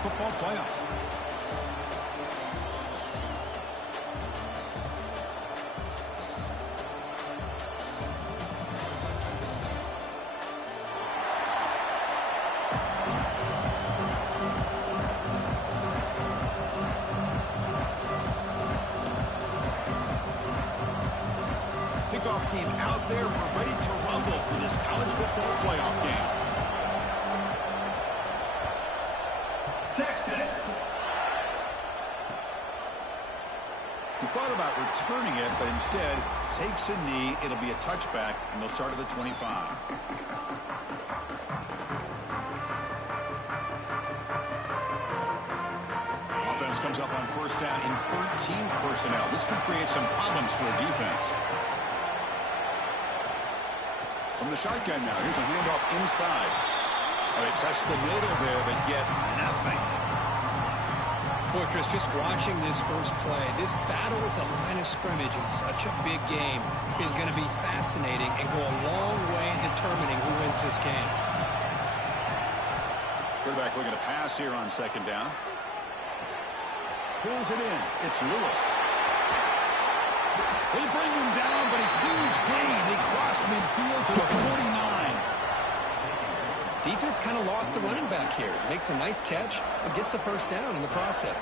football playoff. Kickoff team out there. We're ready to rumble for this college football playoff game. Texas. He thought about returning it, but instead takes a knee. It'll be a touchback, and they'll start at the 25. Offense comes up on first down in 13 personnel. This could create some problems for a defense. From the shotgun now, here's a handoff inside. Oh, they test the middle there, but get nothing. Boy, Chris, just watching this first play, this battle at the line of scrimmage in such a big game is going to be fascinating and go a long way in determining who wins this game. Quarterback looking to pass here on second down. Pulls it in. It's Lewis. They bring him down, but a huge gain. They cross midfield to the 49. Defense kind of lost the running back here. Makes a nice catch, but gets the first down in the process.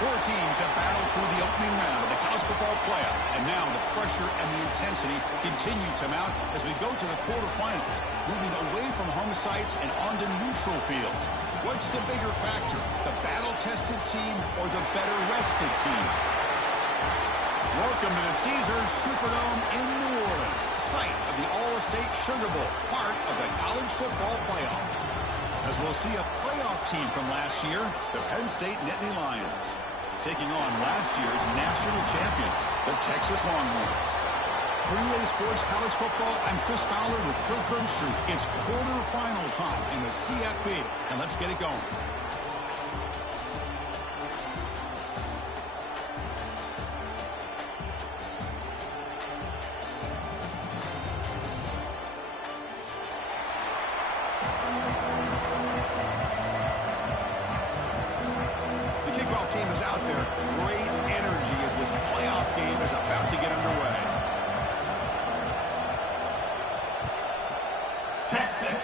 Four teams have battled through the opening round of the college football playoff, and now the pressure and the intensity continue to mount as we go to the quarterfinals, moving away from home sites and onto neutral fields. What's the bigger factor, the battle-tested team or the better-rested team? Welcome to the Caesars Superdome in New Orleans, site of the All-State Sugar Bowl, part of the college football playoff. As we'll see a playoff team from last year, the Penn State Nittany Lions, taking on last year's national champions, the Texas Longhorns. For EA Sports College Football, I'm Chris Fowler with Kirk Grimstreet. It's quarterfinal time in the CFB, and let's get it going. Team is out there. Great energy as this playoff game is about to get underway. Texas.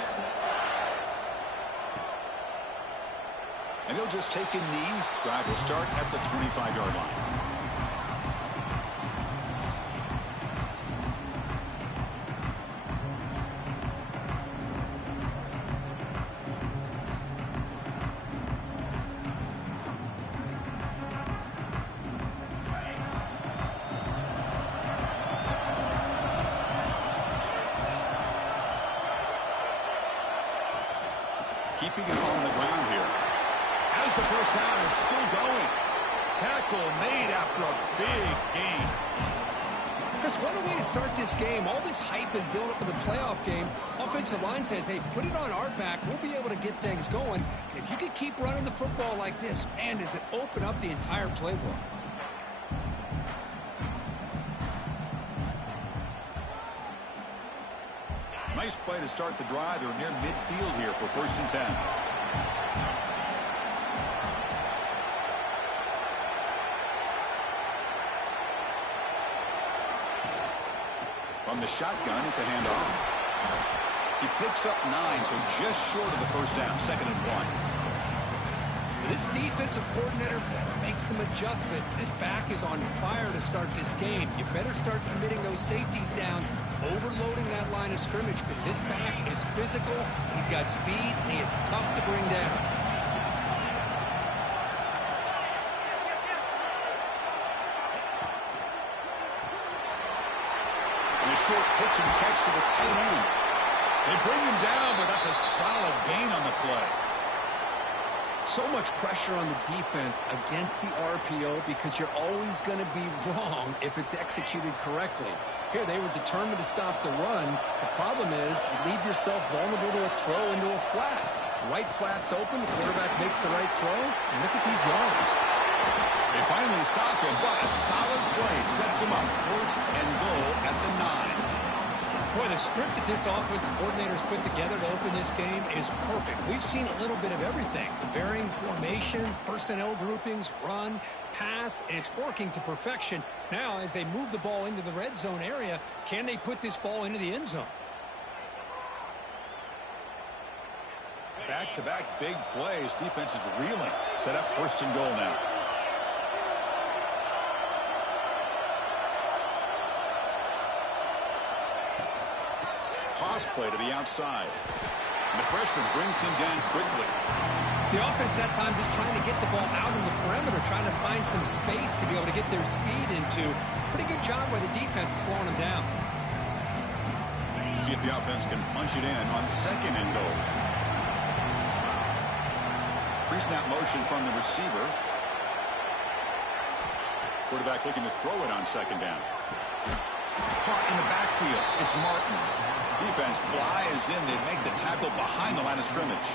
And he'll just take a knee. Drive will start at the 25-yard line. Keeping it on the ground here. As the first down is still going. Tackle made after a big gain. Chris, what a way to start this game. All this hype and build up of the playoff game. Offensive line says, hey, put it on our back. We'll be able to get things going. If you could keep running the football like this, man, does it open up the entire playbook. Nice play to start the drive. They're near midfield here for 1st and 10. From the shotgun, it's a handoff. He picks up 9, so just short of the first down. 2nd and 1. This defensive coordinator better make some adjustments. This back is on fire to start this game. You better start committing those safeties down, overloading that line of scrimmage, because this back is physical, he's got speed, and he is tough to bring down. And a short pitch and catch to the tight end. They bring him down, but that's a solid gain on the play. So much pressure on the defense against the RPO because you're always going to be wrong if it's executed correctly. Here, they were determined to stop the run. The problem is you leave yourself vulnerable to a throw into a flat. Right flat's open, the quarterback makes the right throw, and look at these yards. They finally stop him, but a solid play sets him up. 1st and goal at the 9. Boy, the script that this offensive coordinator's put together to open this game is perfect. We've seen a little bit of everything. Varying formations, personnel groupings, run, pass, and it's working to perfection. Now, as they move the ball into the red zone area, can they put this ball into the end zone? Back-to-back big plays. Defense is reeling. Set up 1st and goal now. Toss play to the outside. And the freshman brings him down quickly. The offense that time just trying to get the ball out in the perimeter, trying to find some space to be able to get their speed into. Pretty good job by the defense slowing them down. See if the offense can punch it in on 2nd and goal. Pre-snap motion from the receiver. Quarterback looking to throw it on 2nd down. Caught in the backfield. It's Martin. Defense flies in. They make the tackle behind the line of scrimmage.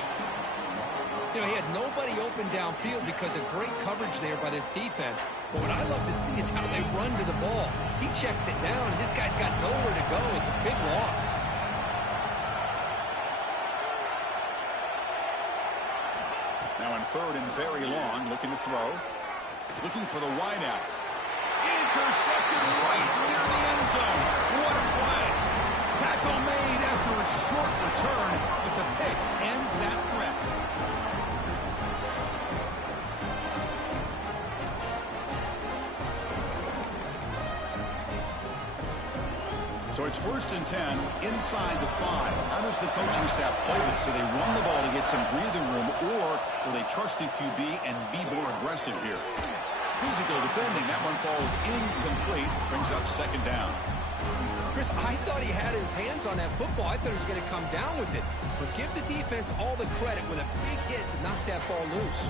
You know, he had nobody open downfield because of great coverage there by this defense. But what I love to see is how they run to the ball. He checks it down, and this guy's got nowhere to go. It's a big loss. Now on 3rd and very long, looking to throw. Looking for the wideout. Intercepted right near the end zone. What a play. Tackle made after a short return, but the pick ends that threat. So it's 1st and 10 inside the 5. How does the coaching staff play this? Do they run the ball to get some breathing room, or will they trust the QB and be more aggressive here? Physical defending. That one falls incomplete. Brings up 2nd down. Chris, I thought he had his hands on that football. I thought he was going to come down with it. But give the defense all the credit with a big hit to knock that ball loose.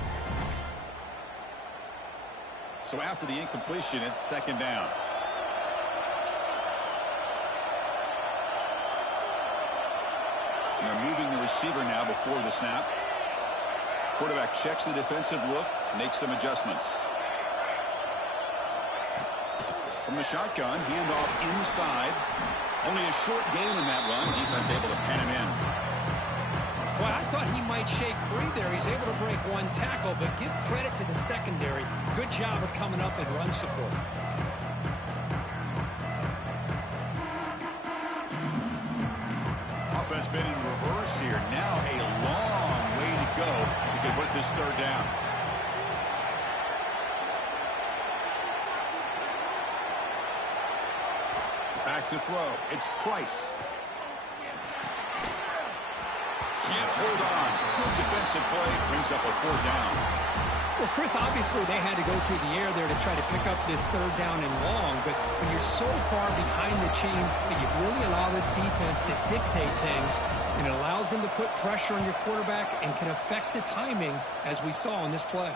So after the incompletion, it's 2nd down. And they're moving the receiver now before the snap. Quarterback checks the defensive look, makes some adjustments. From the shotgun, handoff inside. Only a short gain in that run. Defense able to pen him in. Well, I thought he might shake free there. He's able to break one tackle, but give credit to the secondary. Good job of coming up and run support. Offense been in reverse here. Now a long way to go to convert this 3rd down. Back to throw. It's Price. Can't hold on. Good defensive play. Brings up a 4th down. Well, Chris, obviously they had to go through the air there to try to pick up this 3rd down and long. But when you're so far behind the chains, you really allow this defense to dictate things. And it allows them to put pressure on your quarterback and can affect the timing, as we saw in this play.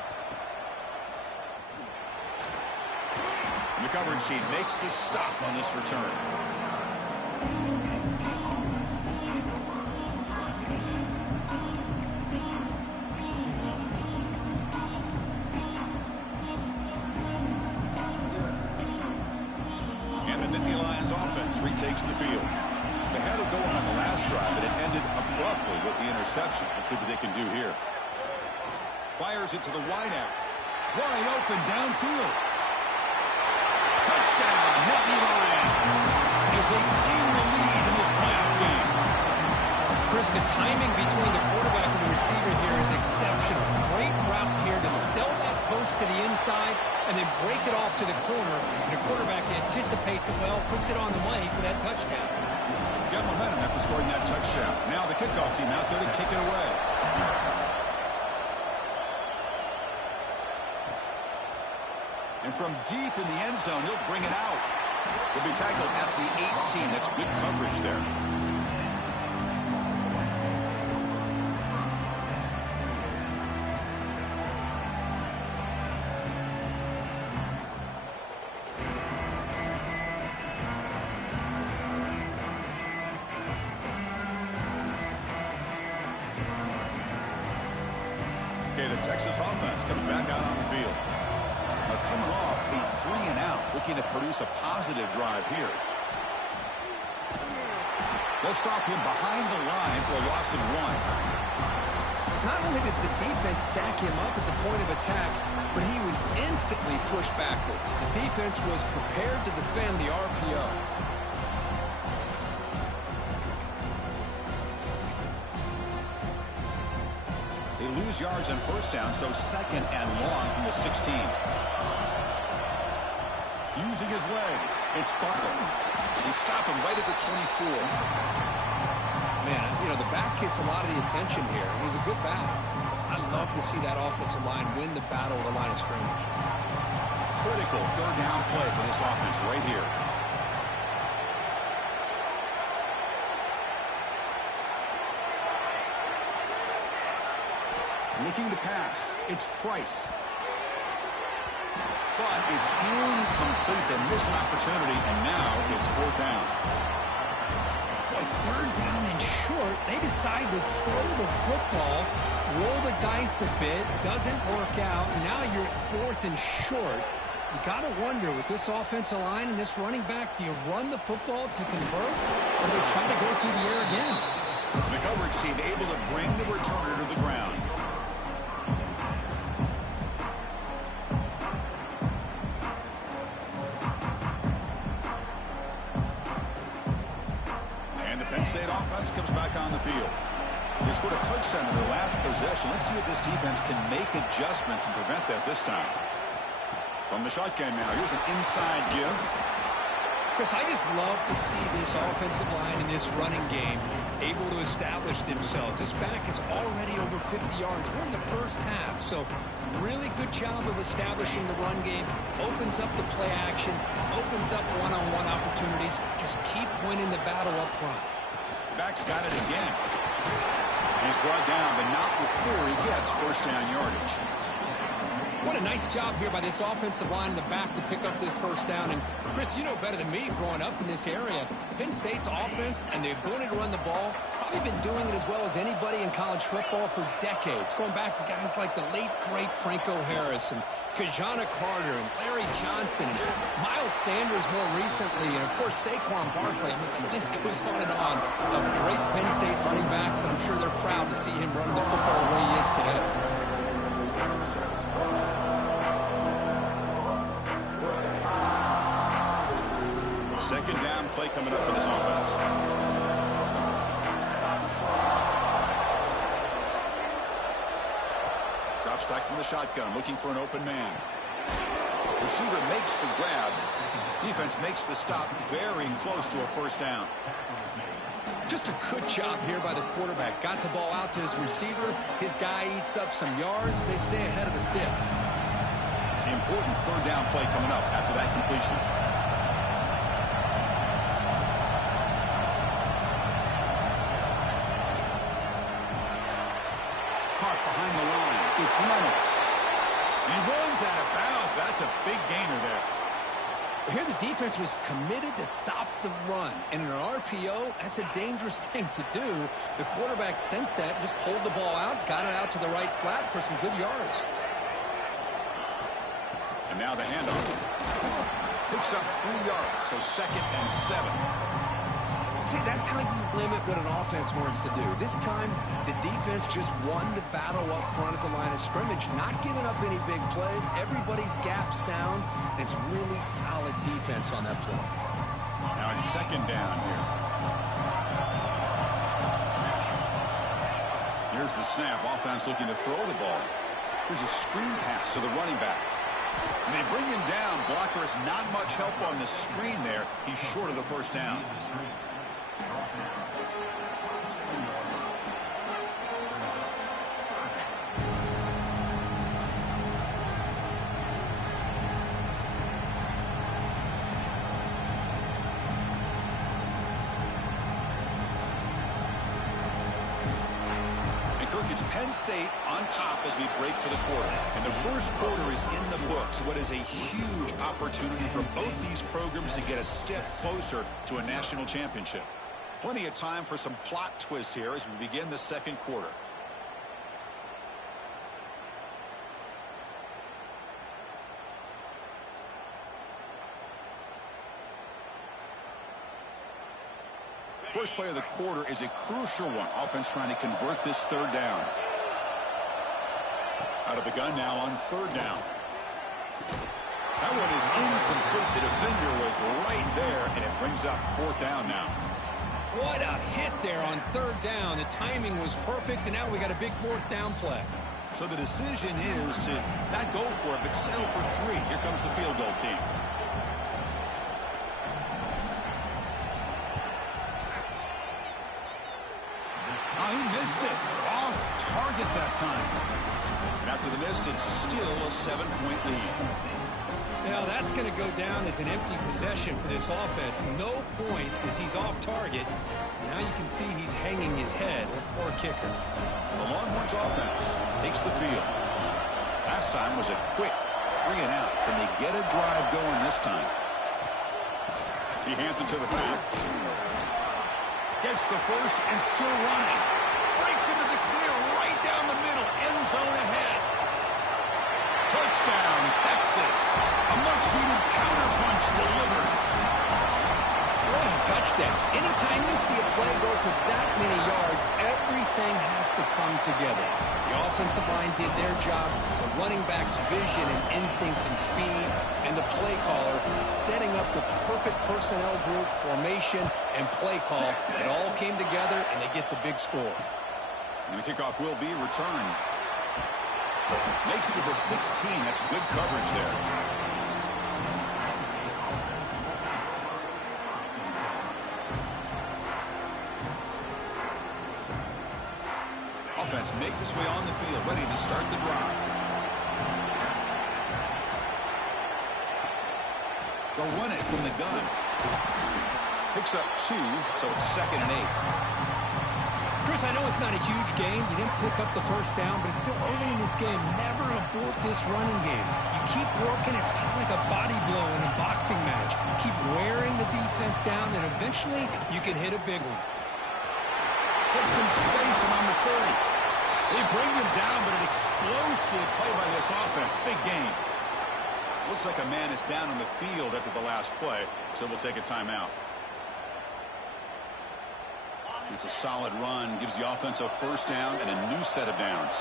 The coverage team makes the stop on this return. And the Nittany Lions offense retakes the field. They had it going on the last drive, but it ended abruptly with the interception. Let's see what they can do here. Fires it to the wideout. Wide open downfield. Touchdown, Nittany Lions, as they claim the lead in this playoff game. Chris, the timing between the quarterback and the receiver here is exceptional. Great route here to sell that post to the inside and then break it off to the corner. And the quarterback anticipates it well, puts it on the money for that touchdown. Got momentum after scoring that touchdown. Now the kickoff team out there to kick it away. And from deep in the end zone, he'll bring it out. He'll be tackled at the 18. That's good coverage there. Okay, the Texas offense comes back out on the field. Now coming off a 3-and-out, looking to produce a positive drive here. They'll stop him behind the line for a loss of 1. Not only does the defense stack him up at the point of attack, but he was instantly pushed backwards. The defense was prepared to defend the RPO. They lose yards on first down, so 2nd and long from the 16. Using his legs, it's Butler. They stop him right at the 24. Man, you know, the back gets a lot of the attention here. It was a good battle. I love to see that offensive line win the battle at the line of scrimmage. Critical 3rd down play for this offense right here. Looking to pass. It's Price. But it's incomplete. They miss an opportunity, and now it's 4th down. Boy, 3rd down and short. They decide to throw the football, roll the dice a bit, doesn't work out. Now you're at 4th and short. You got to wonder, with this offensive line and this running back, do you run the football to convert, or do they try to go through the air again? The coverage team able to bring the returner to the ground. Penn State offense comes back on the field. They scored a touchdown in their last possession. Let's see if this defense can make adjustments and prevent that this time. From the shotgun now, here's an inside give. Chris, I just love to see this offensive line in this running game able to establish themselves. This back is already over 50 yards. We're in the first half, so really good job of establishing the run game. Opens up the play action, opens up one-on-one opportunities. Just keep winning the battle up front. Back's got it again. He's brought down, but not before he gets 1st down yardage. What a nice job here by this offensive line in the back to pick up this 1st down. And, Chris, you know better than me growing up in this area, Penn State's offense and the ability to run the ball probably been doing it as well as anybody in college football for decades, going back to guys like the late, great Franco Harris and Kajana Carter and Larry Johnson and Miles Sanders more recently, and, of course, Saquon Barkley. I mean, this goes on and on of great Penn State running backs, and I'm sure they're proud to see him run the football the way he is today. 2nd down play coming up for this offense. Drops back from the shotgun, looking for an open man. Receiver makes the grab. Defense makes the stop very close to a 1st down. Just a good job here by the quarterback. Got the ball out to his receiver. His guy eats up some yards. They stay ahead of the sticks. Important 3rd down play coming up after that completion. Hart behind the line. It's Reynolds. He runs out of bounds. That's a big gainer there. Here the defense was committed to stop the run. And in an RPO, that's a dangerous thing to do. The quarterback sensed that, just pulled the ball out, got it out to the right flat for some good yards. And now the handoff. Picks up 3 yards, so 2nd and 7. See, that's how you limit what an offense wants to do. This time, the defense just won the battle up front at the line of scrimmage, not giving up any big plays. Everybody's gap sound. It's really solid defense on that play. Now it's 2nd down here. Here's the snap. Offense looking to throw the ball. Here's a screen pass to the running back. And they bring him down. Blocker has not much help on the screen there. He's short of the first down. It's Penn State on top as we break for the quarter. And the first quarter is in the books. What is a huge opportunity for both these programs to get a step closer to a national championship. Plenty of time for some plot twists here as we begin the second quarter. First play of the quarter is a crucial one. Offense trying to convert this 3rd down. Out of the gun now on 3rd down. That one is incomplete. The defender was right there, and it brings up 4th down now. What a hit there on 3rd down. The timing was perfect, and now we got a big 4th down play. So the decision is to not go for it, but settle for 3. Here comes the field goal team. He missed it. Off target that time. And after the miss, it's still a 7-point lead. Now that's going to go down as an empty possession for this offense. No points as he's off target. Now you can see he's hanging his head. A poor kicker. The Longhorns offense takes the field. Last time was a quick 3 and out. Can they get a drive going this time? He hands it to the back. Gets the first and still running. Breaks into the clear right down the middle. End zone ahead. Touchdown, Texas. A much-needed counterpunch delivered. What a touchdown. Anytime you see a play go for that many yards, everything has to come together. The offensive line did their job, the running back's vision and instincts and speed, and the play caller setting up the perfect personnel group, formation, and play call. It all came together, and they get the big score. And the kickoff will be returned. Makes it to the 16. That's good coverage there. Offense makes its way on the field, ready to start the drive. They'll run it from the gun. Picks up 2, so it's 2nd and 8. Chris, I know it's not a huge game. You didn't pick up the first down, but it's still early in this game. Never abort this running game. You keep working. It's kind of like a body blow in a boxing match. Keep wearing the defense down, and eventually you can hit a big one. Put some space around the 30. They bring him down, but an explosive play by this offense. Big game. Looks like a man is down on the field after the last play, so we'll take a timeout. It's a solid run, gives the offense a first down and a new set of downs.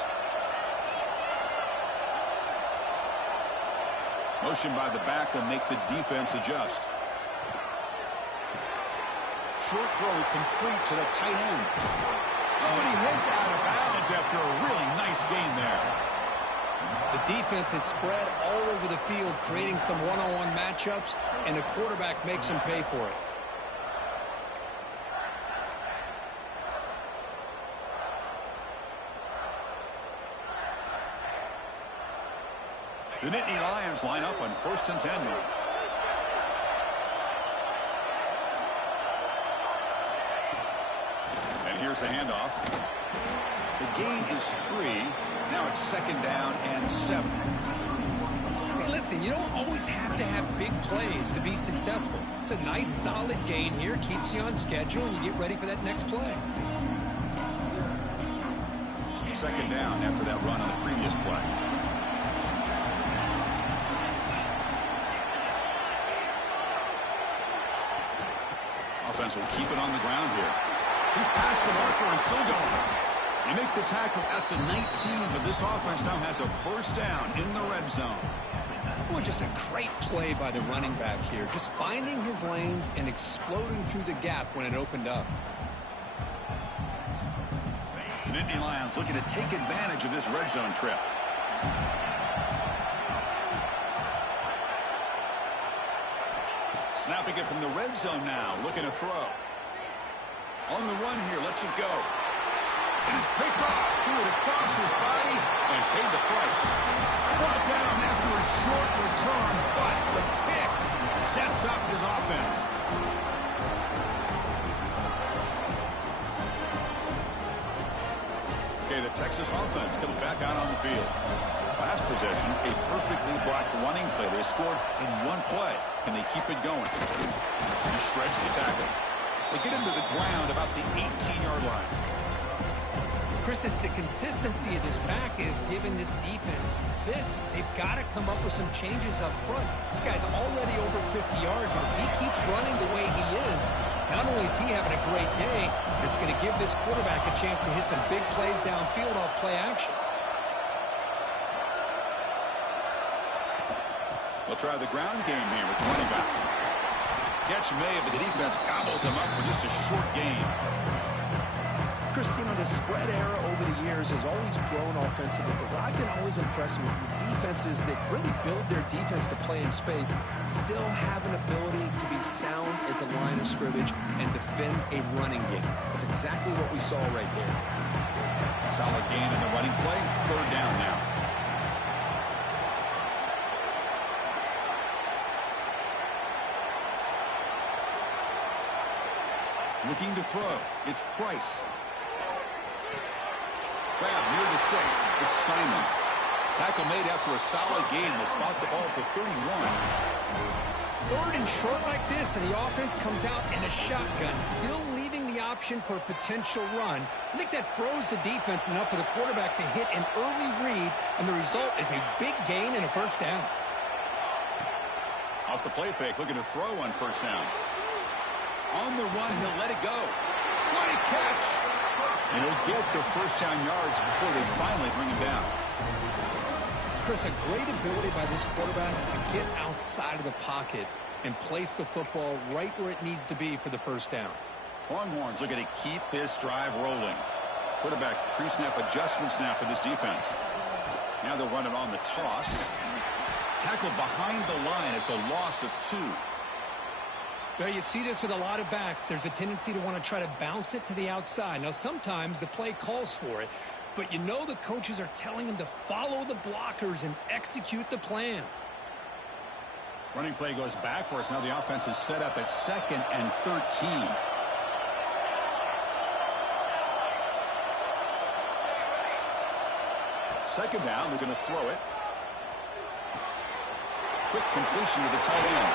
Motion by the back will make the defense adjust. Short throw complete to the tight end. Oh, and he heads out of bounds after a really nice game there. The defense is spread all over the field, creating some one-on-one matchups, and the quarterback makes them pay for it. The Nittany Lions line up on 1st and 10 now. And here's the handoff. The gain is 3. Now it's 2nd down and 7. Hey, listen, you don't always have to have big plays to be successful. It's a nice, solid gain here. Keeps you on schedule, and you get ready for that next play. Second down after that run on the previous play. Offense will keep it on the ground here. He's past the marker and still going. They make the tackle at the 19, but this offense now has a first down in the red zone. Well, just a great play by the running back here. Just finding his lanes and exploding through the gap when it opened up. The Nittany Lions looking to take advantage of this red zone trip. Snapping it from the red zone now, looking to throw. On the run here, lets it go. It is picked off, threw it across his body, and paid the price. Brought down after a short return, but the pick sets up his offense. Okay, the Texas offense comes back out on the field. Last possession, a perfectly blocked running play. They scored in one play. Can they keep it going? He shreds the tackle. They get him to the ground about the 18-yard line. Chris, it's the consistency of this back is giving this defense fits. They've got to come up with some changes up front. This guy's already over 50 yards, and if he keeps running the way he is, not only is he having a great day, but it's going to give this quarterback a chance to hit some big plays downfield off play action. They'll try the ground game here with the running back. Catch made, but the defense gobbles him up for just a short gain. Chris, you know, the spread era over the years has always grown offensively, but what I've been always impressed with defenses that really build their defense to play in space still have an ability to be sound at the line of scrimmage and defend a running game. That's exactly what we saw right there. Solid gain in the running play. Third down now. Looking to throw. It's Price. Grab near the sticks. It's Simon. Tackle made after a solid gain. Will spot the ball for 31. Third and short like this, and the offense comes out in a shotgun, still leaving the option for a potential run. I think that froze the defense enough for the quarterback to hit an early read, and the result is a big gain and a first down. Off the play fake, looking to throw on first down. On the run, he'll let it go. What a catch! And he'll get the first down yards before they finally bring him down. Chris, a great ability by this quarterback to get outside of the pocket and place the football right where it needs to be for the first down. Longhorns looking to keep this drive rolling. Quarterback pre-snap adjustments now for this defense. Now they'll run it on the toss. Tackle behind the line. It's a loss of 2. Well, you see this with a lot of backs. There's a tendency to want to try to bounce it to the outside. Now, sometimes the play calls for it, but you know the coaches are telling them to follow the blockers and execute the plan. Running play goes backwards. Now the offense is set up at 2nd and 13. Second down, we're going to throw it. Quick completion to the tight end.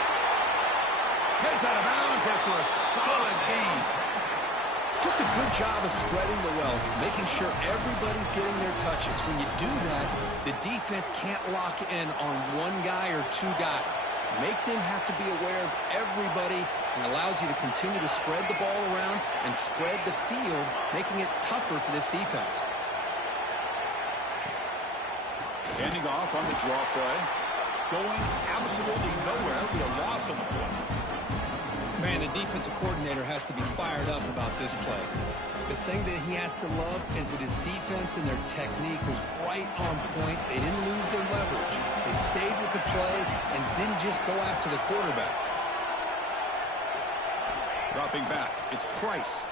Gets out of bounds after a solid gain. Just a good job of spreading the wealth, making sure everybody's getting their touches. When you do that, the defense can't lock in on one guy or 2 guys. Make them have to be aware of everybody, and allows you to continue to spread the ball around and spread the field, making it tougher for this defense. Handing off on the draw play. Going absolutely nowhere. Be a loss on the play. Man, the defensive coordinator has to be fired up about this play. The thing that he has to love is that his defense and their technique was right on point. They didn't lose their leverage. They stayed with the play and didn't just go after the quarterback. Dropping back, it's Price.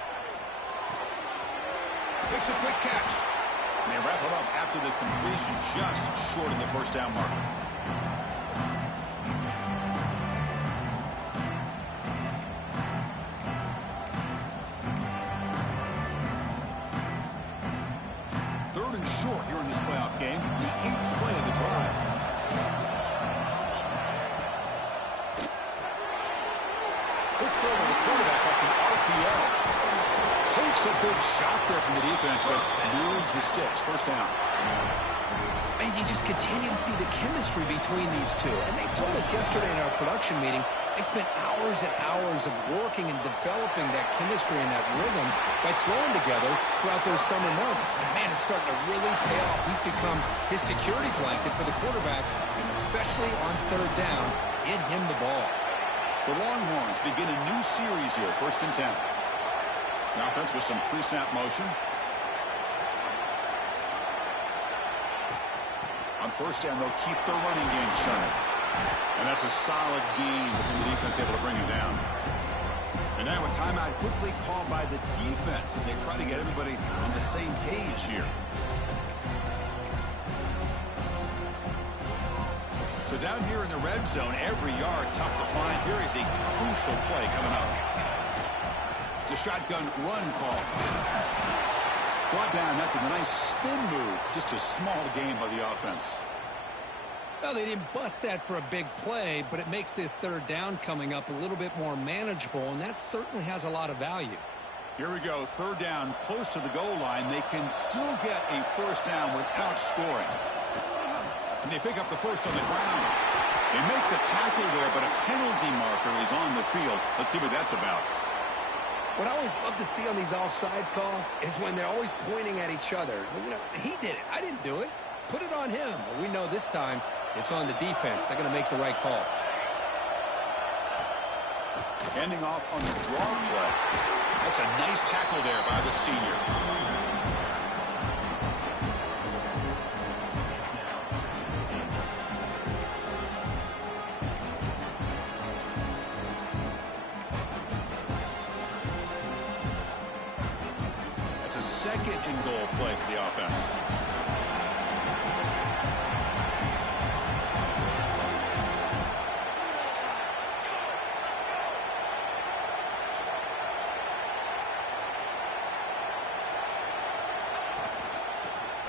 Makes a quick catch. And they wrap it up after the completion, just short of the first down mark. Short here in this playoff game, the 8th play of the drive. throw by the quarterback off the RPO. Takes a big shot there from the defense, but moves the sticks. First down. And you just continue to see the chemistry between these two. And they told us yesterday in our production meeting, they spent hours and hours of working and developing that chemistry and that rhythm by throwing together throughout those summer months. And, man, it's starting to really pay off. He's become his security blanket for the quarterback, and especially on third down, get him the ball. The Longhorns begin a new series here, 1st and 10. The offense with some pre-snap motion. On first down, they'll keep the running game churning. And that's a solid gain before the defense able to bring him down. And now a timeout quickly called by the defense as they try to get everybody on the same page here. So down here in the red zone, every yard tough to find. Here is a crucial play coming up. It's a shotgun run call. Brought down after the nice spin move. Just a small gain by the offense. Well, they didn't bust that for a big play, but it makes this third down coming up a little bit more manageable, and that certainly has a lot of value. Here we go, third down, close to the goal line. They can still get a first down without scoring. And they pick up the first on the ground. They make the tackle there, but a penalty marker is on the field. Let's see what that's about. What I always love to see on these offsides call is when they're always pointing at each other. You know, he did it. I didn't do it. Put it on him. We know this time it's on the defense. They're going to make the right call. Ending off on the draw play. That's a nice tackle there by the senior. Second and goal play for the offense.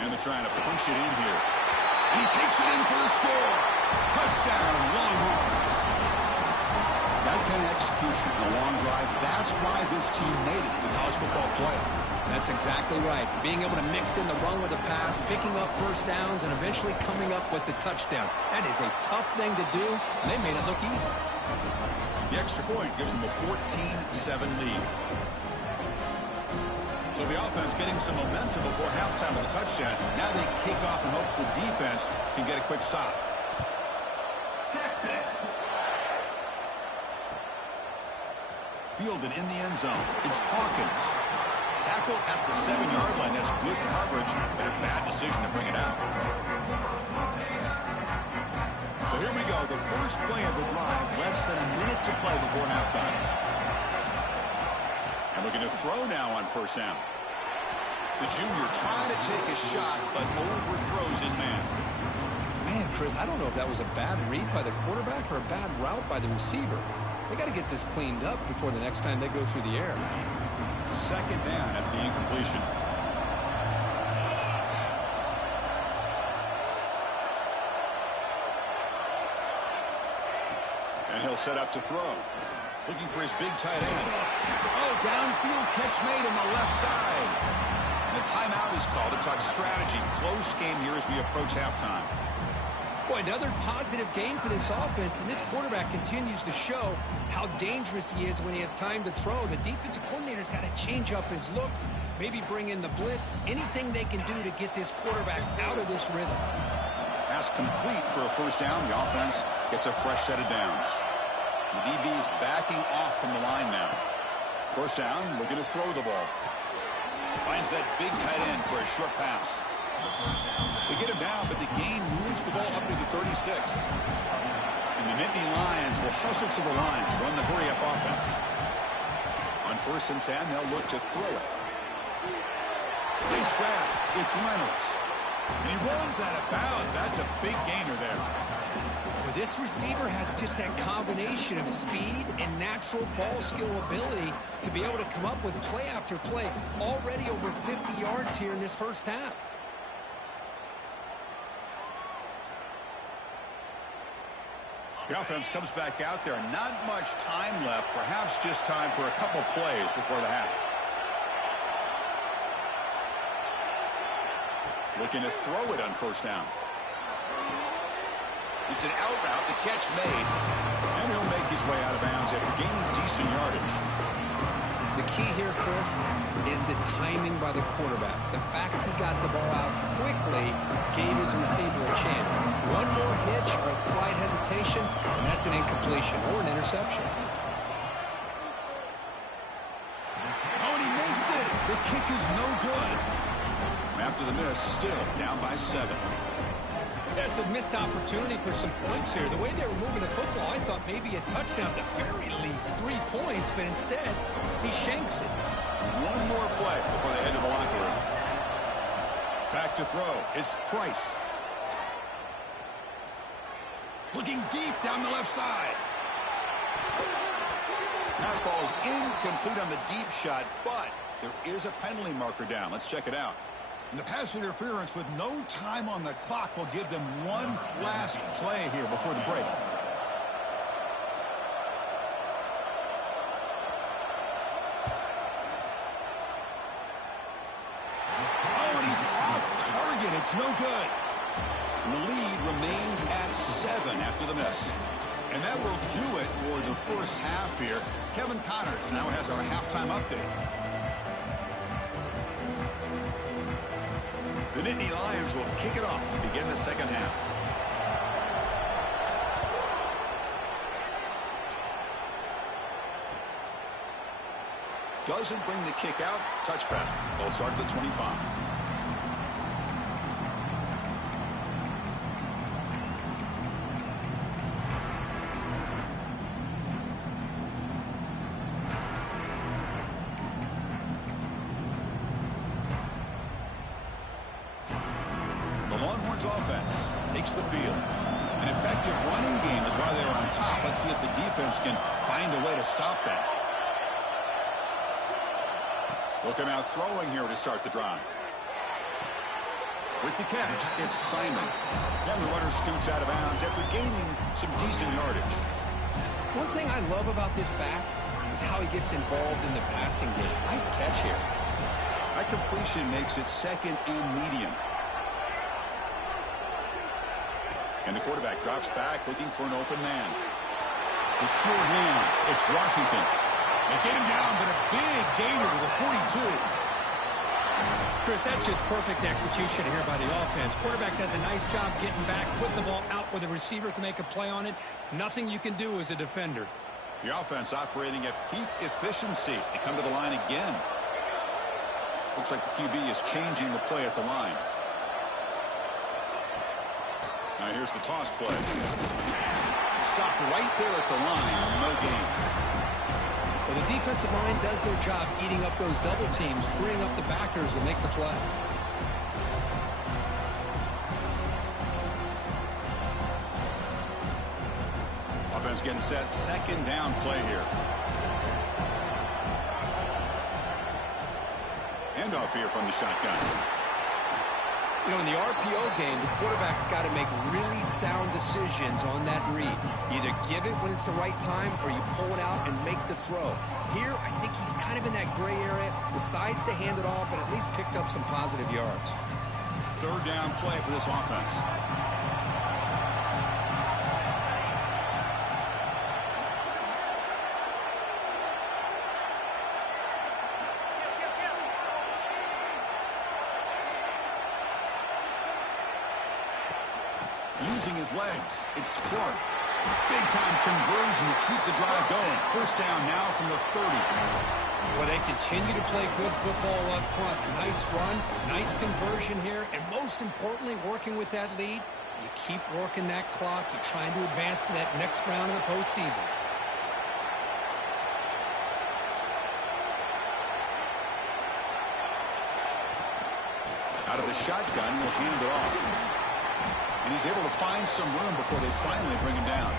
And they're trying to punch it in here. And he takes it in for the score. Touchdown, Longhorns. That kind of execution in a long drive, that's why this team made it to the college football playoff. That's exactly right. Being able to mix in the run with the pass, picking up first downs, and eventually coming up with the touchdown. That is a tough thing to do, and they made it look easy. The extra point gives them a 14-7 lead. So the offense getting some momentum before halftime with a touchdown. Now they kick off in hopes the defense can get a quick stop. Texas. Fielded in the end zone. It's Hawkins. Tackle at the 7-yard line. That's good coverage, but a bad decision to bring it out. So here we go. The first play of the drive. Less than a minute to play before halftime. And we're going to throw now on first down. The junior trying to take a shot, but overthrows his man. Man, Chris, I don't know if that was a bad read by the quarterback or a bad route by the receiver. They got to get this cleaned up before the next time they go through the air. Second down after the incompletion. And he'll set up to throw. Looking for his big tight end. Oh, downfield catch made on the left side. And a timeout is called to talk strategy. Close game here as we approach halftime. Boy, another positive game for this offense, and this quarterback continues to show how dangerous he is when he has time to throw. The defensive coordinator's got to change up his looks, maybe bring in the blitz, anything they can do to get this quarterback out of this rhythm. Pass complete for a first down. The offense gets a fresh set of downs. The DB is backing off from the line now. First down, looking to throw the ball. Finds that big tight end for a short pass. They get him down, but the gain moves the ball up to the 36. And the Nittany Lions will hustle to the line to run the hurry-up offense. On 1st and 10, they'll look to throw it. Nice grab. It's Reynolds. And he runs out of bounds. That's a big gainer there. Well, this receiver has just that combination of speed and natural ball skill ability to be able to come up with play after play. Already over 50 yards here in this first half. The offense comes back out there. Not much time left. Perhaps just time for a couple plays before the half. Looking to throw it on first down. It's an out route. The catch made. And he'll make his way out of bounds after gaining decent yardage. The key here, Chris, is the timing by the quarterback. The fact he got the ball out quickly gave his receiver a chance. One more hitch or a slight hesitation, and that's an incompletion or an interception. Oh, and he missed it. The kick is no good. After the miss, still down by 7. That's a missed opportunity for some points here. The way they were moving the football, I thought maybe a touchdown, at the very least 3 points, but instead, he shanks it. One more play before they head to the locker room. Back to throw. It's Price. Looking deep down the left side. Pass ball is incomplete on the deep shot, but there is a penalty marker down. Let's check it out. The pass interference with no time on the clock will give them one last play here before the break. Oh, and he's off target. It's no good. And the lead remains at 7 after the miss. And that will do it for the first half here. Kevin Connors now has our halftime update. The Nittany Lions will kick it off to begin the second half. Doesn't bring the kick out. Touchback. They'll start at the 25. Offense takes the field. An effective running game is why they were on top. Let's see if the defense can find a way to stop that. They'll come out throwing here to start the drive. With the catch, it's Simon. And the runner scoots out of bounds after gaining some decent yardage. One thing I love about this back is how he gets involved in the passing game. Nice catch here. That completion makes it second and medium. And the quarterback drops back looking for an open man. The sure hands. It's Washington. They get him down, but a big gainer to the 42. Chris, that's just perfect execution here by the offense. Quarterback does a nice job getting back, putting the ball out where the receiver can make a play on it. Nothing you can do as a defender. The offense operating at peak efficiency. They come to the line again. Looks like the QB is changing the play at the line. Now here's the toss play. Stopped right there at the line. No gain. Well, the defensive line does their job eating up those double teams, freeing up the backers to make the play. Offense getting set. Second down play here. Handoff here from the shotgun. You know, in the RPO game, the quarterback's got to make really sound decisions on that read. Either give it when it's the right time or you pull it out and make the throw. Here, I think he's kind of in that gray area, decides to hand it off and at least picked up some positive yards. Third down play for this offense. Using his legs, it's Clark. Big-time conversion to keep the drive going. First down now from the 30. Well, they continue to play good football up front. Nice run, nice conversion here, and most importantly, working with that lead, you keep working that clock. You're trying to advance to that next round of the postseason. Out of the shotgun, he'll hand it off. And he's able to find some room before they finally bring him down.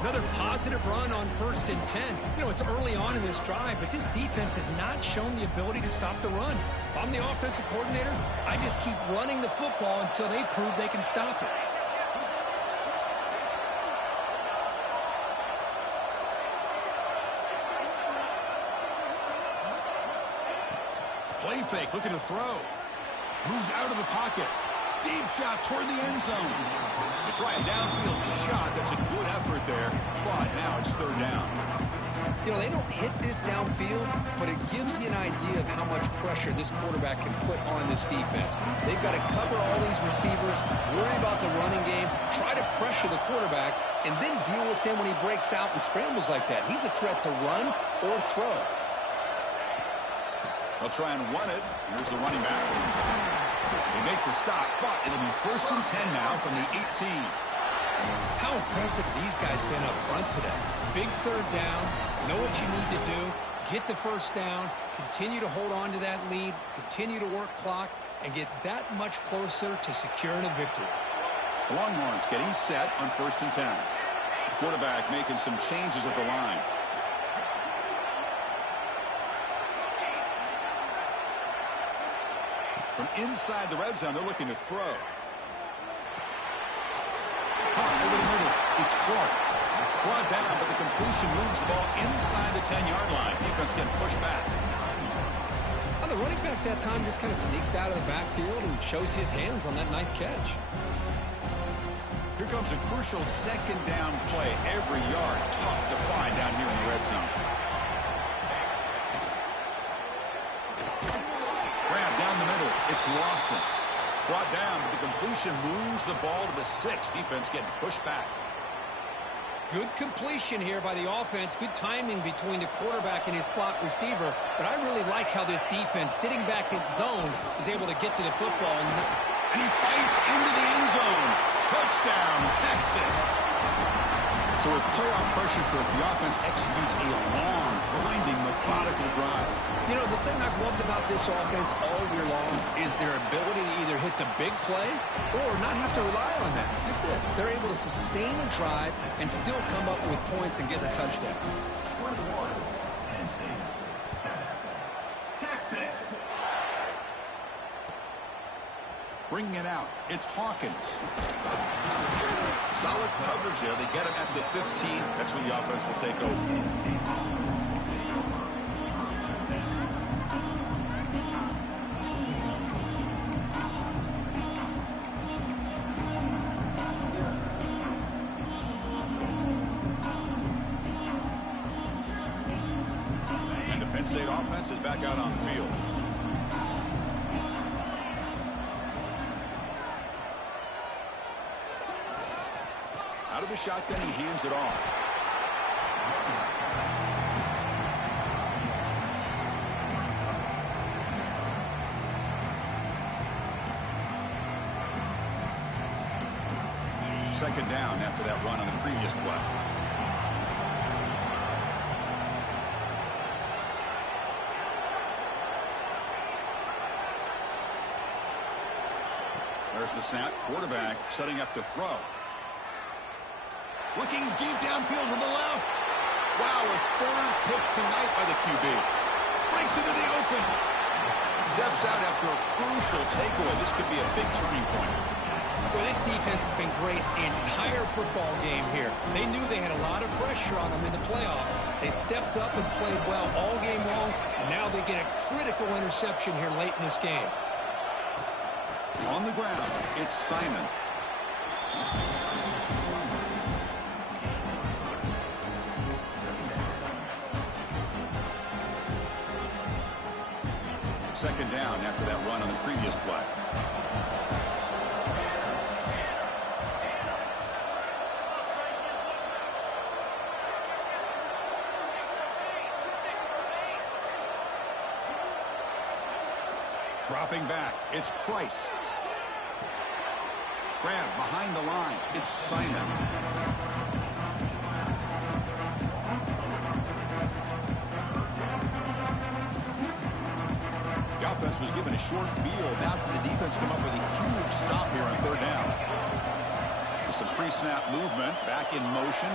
Another positive run on 1st and 10. You know, it's early on in this drive, but this defense has not shown the ability to stop the run. If I'm the offensive coordinator, I just keep running the football until they prove they can stop it. fake, looking to throw. Moves out of the pocket. Deep shot toward the end zone. To try a downfield shot. That's a good effort there. But now it's third down. You know, they don't hit this downfield, but it gives you an idea of how much pressure this quarterback can put on this defense. They've got to cover all these receivers, worry about the running game, try to pressure the quarterback, and then deal with him when he breaks out and scrambles like that. He's a threat to run or throw. They'll try and run it. Here's the running back. They make the stop, but it'll be 1st and 10 now from the 18. How impressive these guys been up front today. Big third down, know what you need to do, get the first down, continue to hold on to that lead, continue to work clock, and get that much closer to securing a victory. The Longhorns getting set on 1st and 10. The quarterback making some changes at the line. From inside the red zone, they're looking to throw. Caught over the middle. It's Clark. Brought down, but the completion moves the ball inside the 10-yard line. Defense getting pushed back. Well, the running back that time just kind of sneaks out of the backfield and shows his hands on that nice catch. Here comes a crucial second down play. Every yard tough to find down here in the red zone. Grab down the middle. It's Lawson. Brought down, but the completion moves the ball to the 6. Defense getting pushed back. Good completion here by the offense. Good timing between the quarterback and his slot receiver. But I really like how this defense, sitting back in zone, is able to get to the football. And he fights into the end zone. Touchdown, Texas. So with playoff pressure, the offense executes a long, grinding, methodical drive. You know, the thing I've loved about this offense all year long is their ability to either hit the big play or not have to rely on that. Like this, they're able to sustain a drive and still come up with points and get a touchdown. Penn State, 7. Texas. Bringing it out, it's Hawkins. Solid coverage there. They get him at the 15. That's where the offense will take over. And the Penn State offense is back out on the field. Out of the shotgun, he hands it off. Second down after that run on the previous play. There's the snap. Quarterback setting up to throw. Looking deep downfield to the left. Wow, a third pick tonight by the QB. Breaks into the open. Steps out after a crucial takeaway. This could be a big turning point. Well, this defense has been great the entire football game here. They knew they had a lot of pressure on them in the playoff. They stepped up and played well all game long, and now they get a critical interception here late in this game. On the ground, it's Simon. Second down after that run on the previous play. Dropping back, it's Price. Grab behind the line, it's Simon. The offense was given a short field. Now can the defense come up with a huge stop here on third down? With some pre-snap movement, back in motion.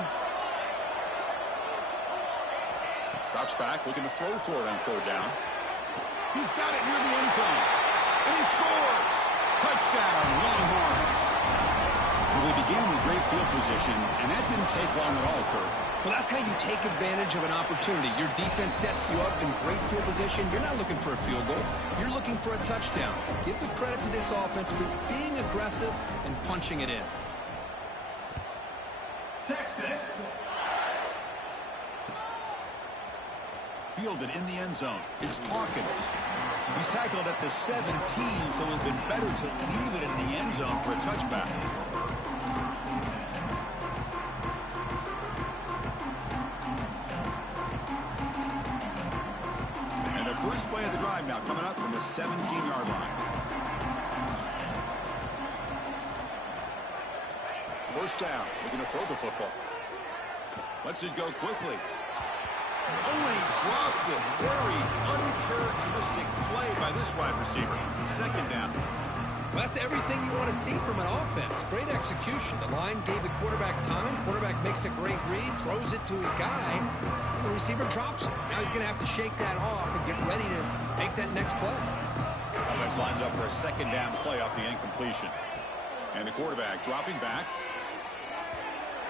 Drops back, looking to throw for it on third down. He's got it near the end zone. And he scores! Touchdown, Longhorns. Well, they began with great field position, and that didn't take long at all, Kirk. Well, that's how you take advantage of an opportunity. Your defense sets you up in great field position. You're not looking for a field goal. You're looking for a touchdown. Give the credit to this offense for being aggressive and punching it in. Texas. Fielded in the end zone. It's Hawkins. He's tackled at the 17, so it would have been better to leave it in the end zone for a touchback. And the first play of the drive now coming up from the 17-yard line. First down. Looking to throw the football. Lets it go quickly. Only dropped it. Very uncharacteristic play by this wide receiver. Second down. Well, that's everything you want to see from an offense. Great execution. The line gave the quarterback time. Quarterback makes a great read, throws it to his guy, and the receiver drops it. Now he's going to have to shake that off and get ready to make that next play. Offense lines up for a second down play off the incompletion. And the quarterback dropping back.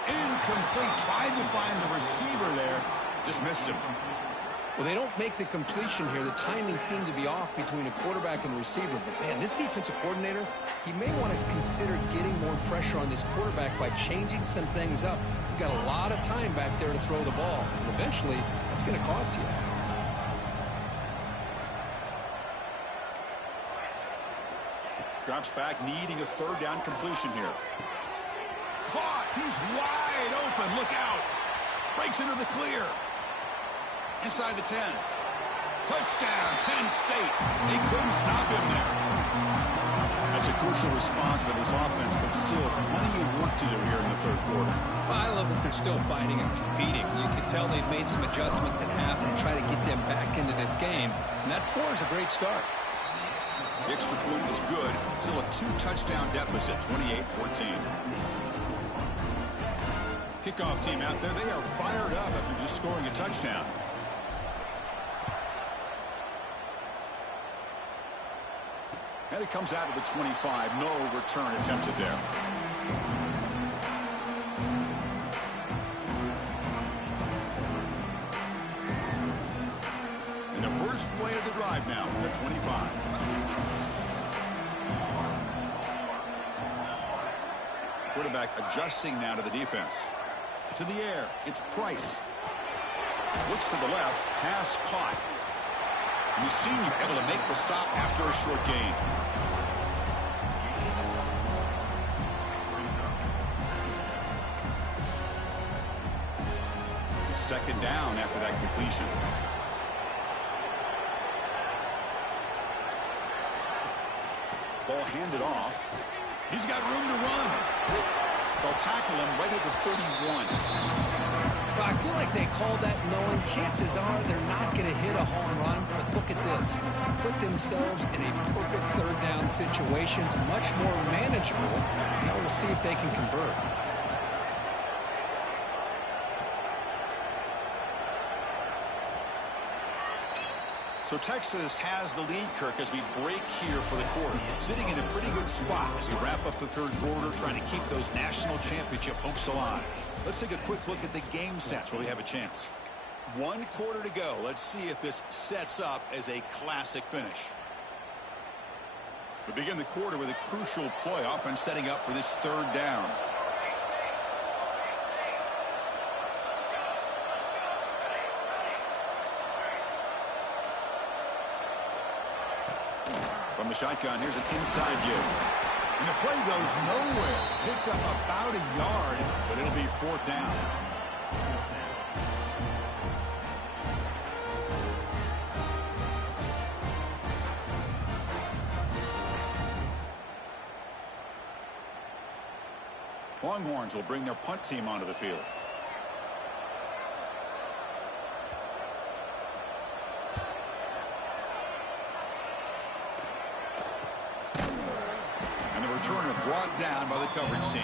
Incomplete. Tried to find the receiver there. Just missed him. Well, they don't make the completion here. The timing seemed to be off between a quarterback and the receiver. But, man, this defensive coordinator, he may want to consider getting more pressure on this quarterback by changing some things up. He's got a lot of time back there to throw the ball. And eventually, that's going to cost you. Drops back, needing a third down completion here. Caught. He's wide open. Look out. Breaks into the clear. Inside the 10. Touchdown, Penn State. They couldn't stop him there. That's a crucial response by this offense, but still plenty of work to do here in the third quarter. Well, I love that they're still fighting and competing. You can tell they've made some adjustments at half and try to get them back into this game. And that score is a great start. The extra point is good. Still a 2-touchdown deficit, 28-14. Kickoff team out there, they are fired up after just scoring a touchdown. And it comes out of the 25. No return attempted there. And the first play of the drive now from the 25. Quarterback adjusting now to the defense. To the air, it's Price. Looks to the left, pass caught. And the senior able to make the stop after a short gain. Second down after that completion. Ball handed off. He's got room to run. They'll tackle him right at the 31. Well, I feel like they called that knowing chances are they're not going to hit a home run. But look at this. Put themselves in a perfect third down situation. It's much more manageable. Now we'll see if they can convert. So Texas has the lead, Kirk, as we break here for the quarter. Sitting in a pretty good spot as we wrap up the third quarter, trying to keep those national championship hopes alive. Let's take a quick look at the game sets where we have a chance. 1 quarter to go. Let's see if this sets up as a classic finish. We begin the quarter with a crucial play, offense setting up for this third down. From the shotgun, here's an inside give. And the play goes nowhere. Picked up about a yard, but it'll be fourth down. Longhorns will bring their punt team onto the field. Returner brought down by the coverage team.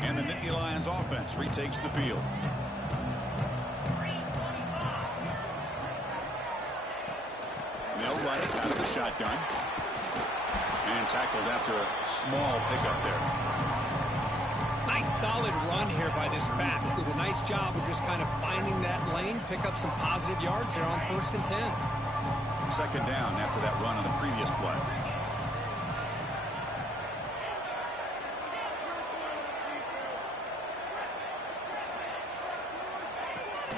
And the Nittany Lions offense retakes the field. run it out of the shotgun. And tackled after a small pickup there. Nice solid run here by this back. Did a nice job of just kind of finding that lane, pick up some positive yards there on 1st and 10. Second down after that run on the previous play.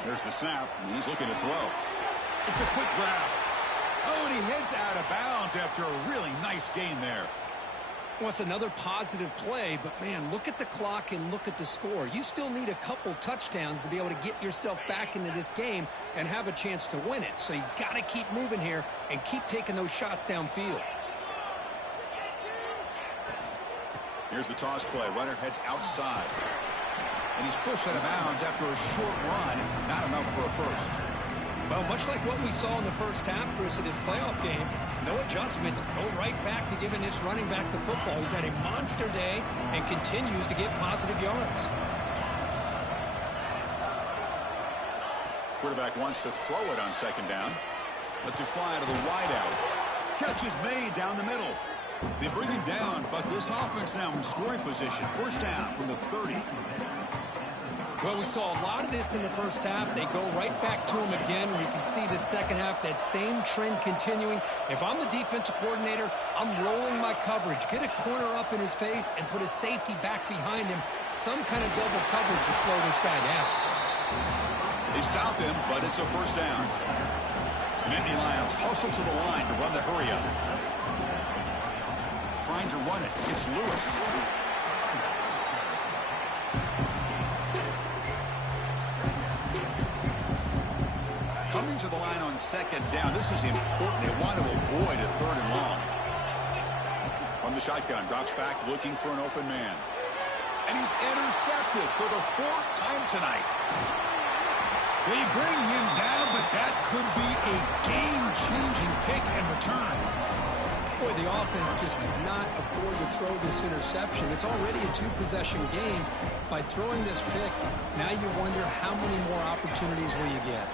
There's the snap, and he's looking to throw. It's a quick grab. Oh, and he heads out of bounds after a really nice gain there. Well, it's another positive play, but, man, look at the clock and look at the score. You still need a couple touchdowns to be able to get yourself back into this game and have a chance to win it. So you got to keep moving here and keep taking those shots downfield. Here's the toss play. Runner heads outside. And he's pushed out of bounds after a short run. Not enough for a first. Well, much like what we saw in the first half, Chris, of this playoff game, no adjustments, go right back to giving this running back the football. He's had a monster day and continues to get positive yards. Quarterback wants to throw it on second down. Lets it fly to the wideout. Catch is made down the middle. They bring him down, but this offense now in scoring position. First down from the 30. Well, we saw a lot of this in the first half. They go right back to him again, and you can see the second half, that same trend continuing. If I'm the defensive coordinator, I'm rolling my coverage. Get a corner up in his face and put a safety back behind him. Some kind of double coverage to slow this guy down. They stop him, but it's a first down. Nittany Lions hustle to the line to run the hurry up. Trying to run it. It's Lewis. Coming to the line on second down. This is important. They want to avoid a third and long. From the shotgun, drops back looking for an open man. And he's intercepted for the 4th time tonight. They bring him down, but that could be a game-changing pick and return. Boy, the offense just cannot afford to throw this interception. It's already a 2-possession game. By throwing this pick, now you wonder how many more opportunities will you get.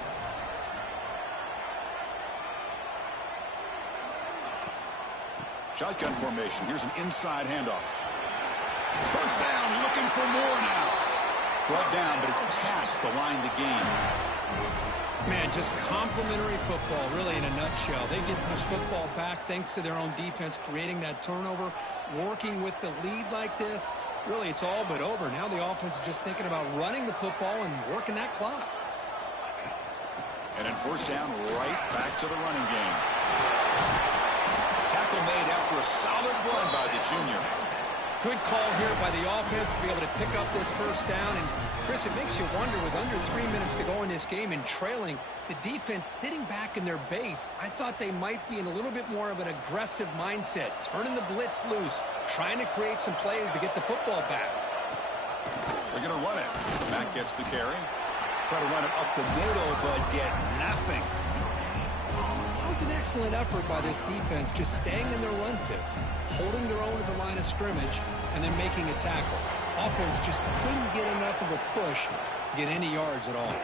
Shotgun formation. Here's an inside handoff. First down, looking for more now. Brought down, but it's past the line to gain. Man, just complimentary football, really, in a nutshell. They get this football back thanks to their own defense, creating that turnover, working with the lead like this. Really, it's all but over. Now the offense is just thinking about running the football and working that clock. And then first down, right back to the running game. Tackle made after a solid run by the junior. Good call here by the offense to be able to pick up this first down. And, Chris, it makes you wonder, with under 3 minutes to go in this game and trailing, the defense sitting back in their base, I thought they might be in a little bit more of an aggressive mindset, turning the blitz loose, trying to create some plays to get the football back. They're going to run it. Matt gets the carry. Try to run it up the middle, but get nothing. It was an excellent effort by this defense, just staying in their run fits, holding their own at the line of scrimmage, and then making a tackle. Offense just couldn't get enough of a push to get any yards at all.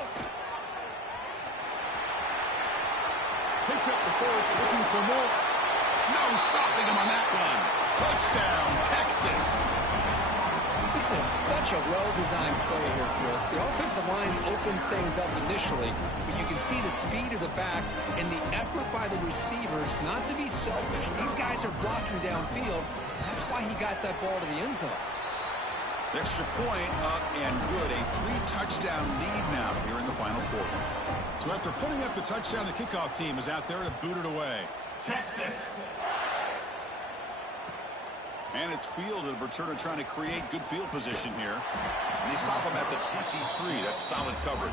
Picks up the first, looking for more. No stopping him on that one. Touchdown, Texas. This is such a well-designed play here, Chris. The offensive line opens things up initially, but you can see the speed of the back and the effort by the receivers not to be selfish. These guys are blocking downfield. That's why he got that ball to the end zone. Extra point up and good. A 3-touchdown lead now here in the final quarter. So after putting up the touchdown, the kickoff team is out there to boot it away. Texas. And it's fielded. Returner trying to create good field position here. And they stop him at the 23. That's solid coverage.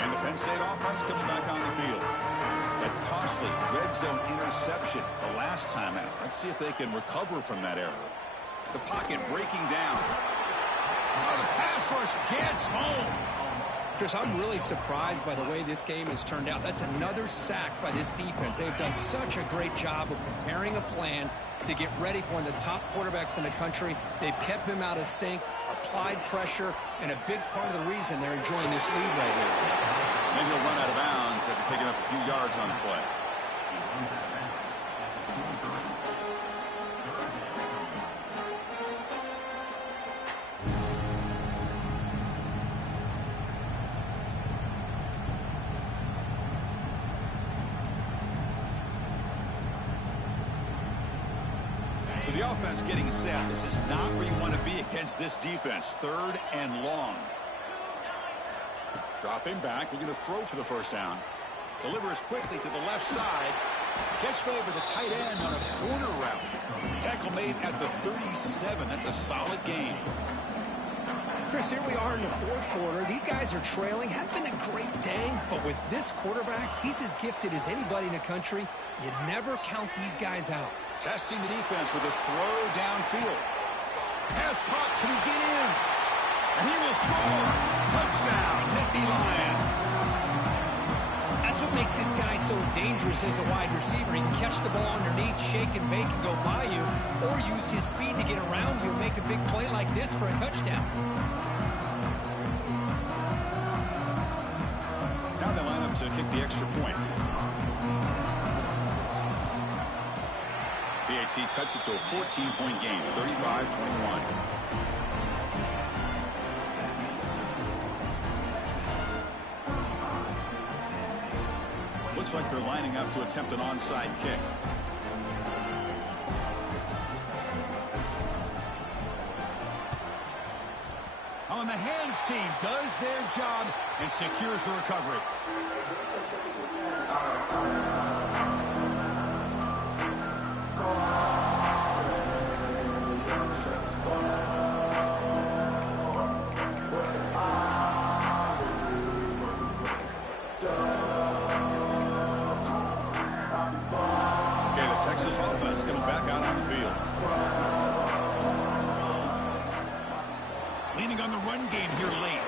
And the Penn State offense comes back on the field. That costly red zone interception the last time out. Let's see if they can recover from that error. The pocket breaking down. Oh, the pass pass rush gets home. Chris, I'm really surprised by the way this game has turned out. That's another sack by this defense. They've done such a great job of preparing a plan to get ready for one of the top quarterbacks in the country. They've kept him out of sync, applied pressure, and a big part of the reason they're enjoying this lead right here. And he'll run out of bounds after picking up a few yards on the play. So the offense getting set. This is not where you want to be against this defense. 3rd and long. Dropping back, looking to throw for the first down. Delivers quickly to the left side. Catch made with the tight end on a corner route. Tackle made at the 37. That's a solid gain. Chris, here we are in the 4th quarter. These guys are trailing. Had been a great day, but with this quarterback, he's as gifted as anybody in the country. You never count these guys out. Testing the defense with a throw downfield. Pass caught. Can he get in? And he will score. Touchdown, Nittany Lions. That's what makes this guy so dangerous as a wide receiver. He can catch the ball underneath, shake and bake, and go by you, or use his speed to get around you and make a big play like this for a touchdown. Now they line up to kick the extra point. PAT cuts it to a 14-point game, 35-21. Looks like they're lining up to attempt an onside kick. On the hands team does their job and secures the recovery. Texas offense comes back out on the field. Leaning on the run game here late.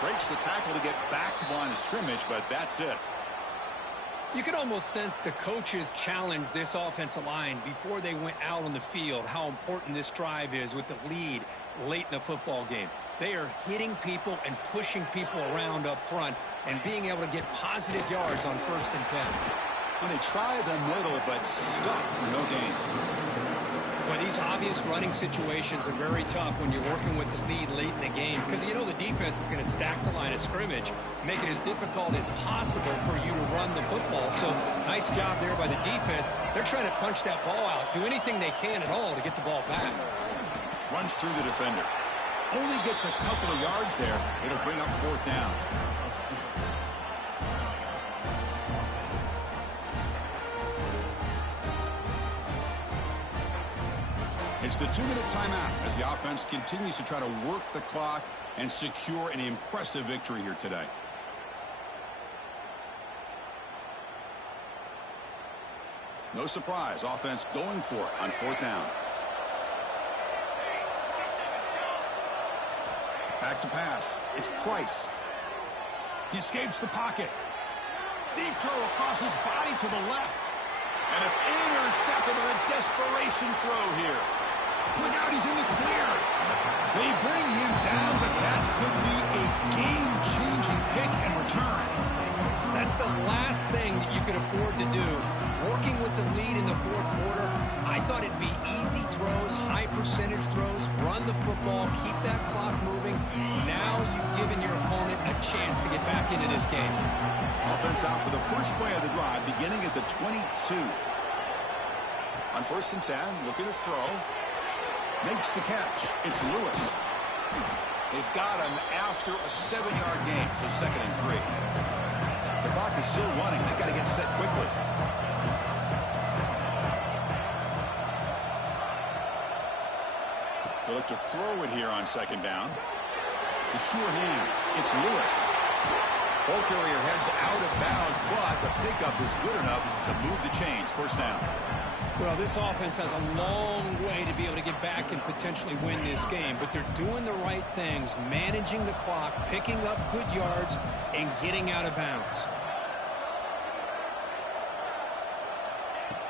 Breaks the tackle to get back to the line of scrimmage, but that's it. You can almost sense the coaches challenged this offensive line before they went out on the field, how important this drive is with the lead late in the football game. They are hitting people and pushing people around up front and being able to get positive yards on 1st and 10. When they try the middle, but stuck for no gain. But these obvious running situations are very tough when you're working with the lead late in the game because you know the defense is going to stack the line of scrimmage, make it as difficult as possible for you to run the football. So nice job there by the defense. They're trying to punch that ball out, do anything they can at all to get the ball back. Runs through the defender. Only gets a couple of yards there. It'll bring up 4th down. It's the 2-minute timeout as the offense continues to try to work the clock and secure an impressive victory here today. No surprise, offense going for it on 4th down. Back to pass. It's Price. He escapes the pocket. Deep throw across his body to the left. And it's intercepted on a desperation throw here. Look out, he's in the clear. They bring him down, but that could be a game-changing pick and return. That's the last thing that you could afford to do. Working with the lead in the 4th quarter, I thought it'd be easy throws, high percentage throws, run the football, keep that clock moving. Now you've given your opponent a chance to get back into this game. Offense out for the first play of the drive, beginning at the 22. On 1st and 10, looking to throw. Makes the catch. It's Lewis. They've got him after a 7-yard gain, so 2nd and 3. The clock is still running. They've got to get set quickly. They look to throw it here on 2nd down. The sure hands. It's Lewis. Ball carrier heads out of bounds, but the pickup is good enough to move the chains. 1st down. Well, this offense has a long way to be able to get back and potentially win this game, but they're doing the right things, managing the clock, picking up good yards, and getting out of bounds.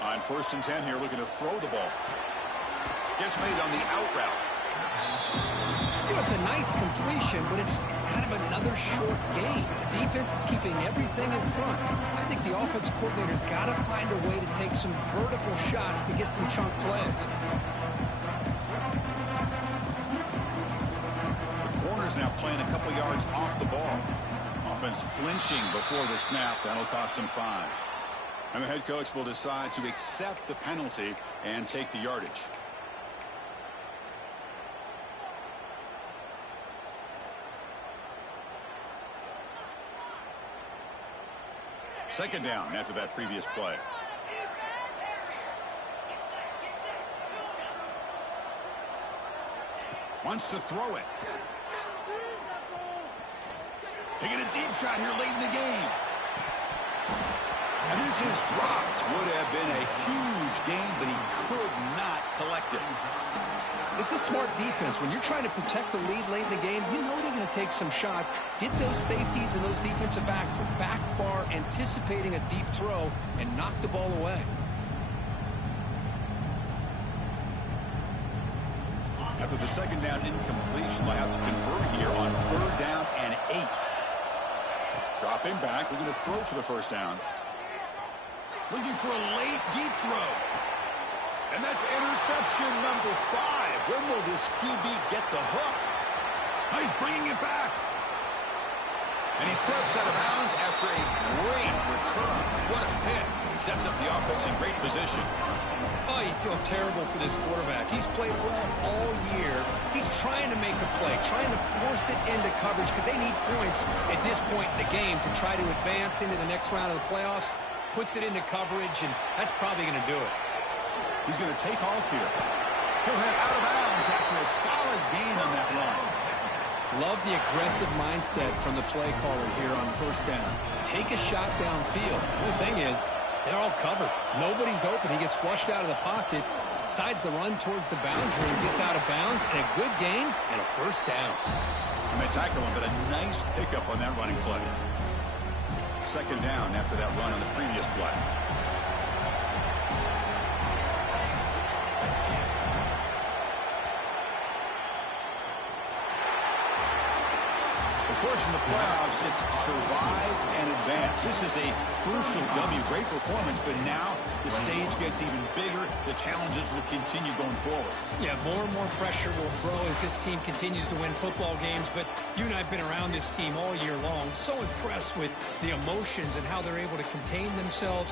On 1st and 10 here, looking to throw the ball. Gets made on the out route. You know, it's a nice completion, but it's kind of another short gain. The defense is keeping everything in front. I think the offense coordinator's got to find a way to take some vertical shots to get some chunk plays. The corner's now playing a couple yards off the ball. Offense flinching before the snap. That'll cost him 5. And the head coach will decide to accept the penalty and take the yardage. Second down after that previous play. Wants to throw it. Taking a deep shot here late in the game. And this is dropped. Would have been a huge gain, but he could not collect it. This is smart defense. When you're trying to protect the lead late in the game, you know they're going to take some shots, get those safeties and those defensive backs back far, anticipating a deep throw, and knock the ball away. After the second down incompletion, they'll have to convert here on 3rd down and 8. Dropping back, looking to throw for the first down. Looking for a late deep throw. And that's interception number 5. When will this QB get the hook? Oh, he's bringing it back. And he steps out of bounds after a great return. What a hit. Sets up the offense in great position. Oh, you feel terrible for this quarterback. He's played well all year. He's trying to make a play, trying to force it into coverage because they need points at this point in the game to try to advance into the next round of the playoffs. Puts it into coverage, and that's probably going to do it. He's going to take off here. He'll head out of bounds after a solid gain on that run. Love the aggressive mindset from the play caller here on 1st down. Take a shot downfield. The thing is, they're all covered. Nobody's open. He gets flushed out of the pocket, decides to run towards the boundary, and gets out of bounds, and a good gain and a 1st down. And they tackle him, but a nice pickup on that running play. 2nd down after that run on the previous play. Of course, in the playoffs, it's survive and advance. This is a crucial W. Great performance, but now the stage gets even bigger. The challenges will continue going forward. Yeah, more and more pressure will grow as this team continues to win football games, but you and I have been around this team all year long. So impressed with the emotions and how they're able to contain themselves,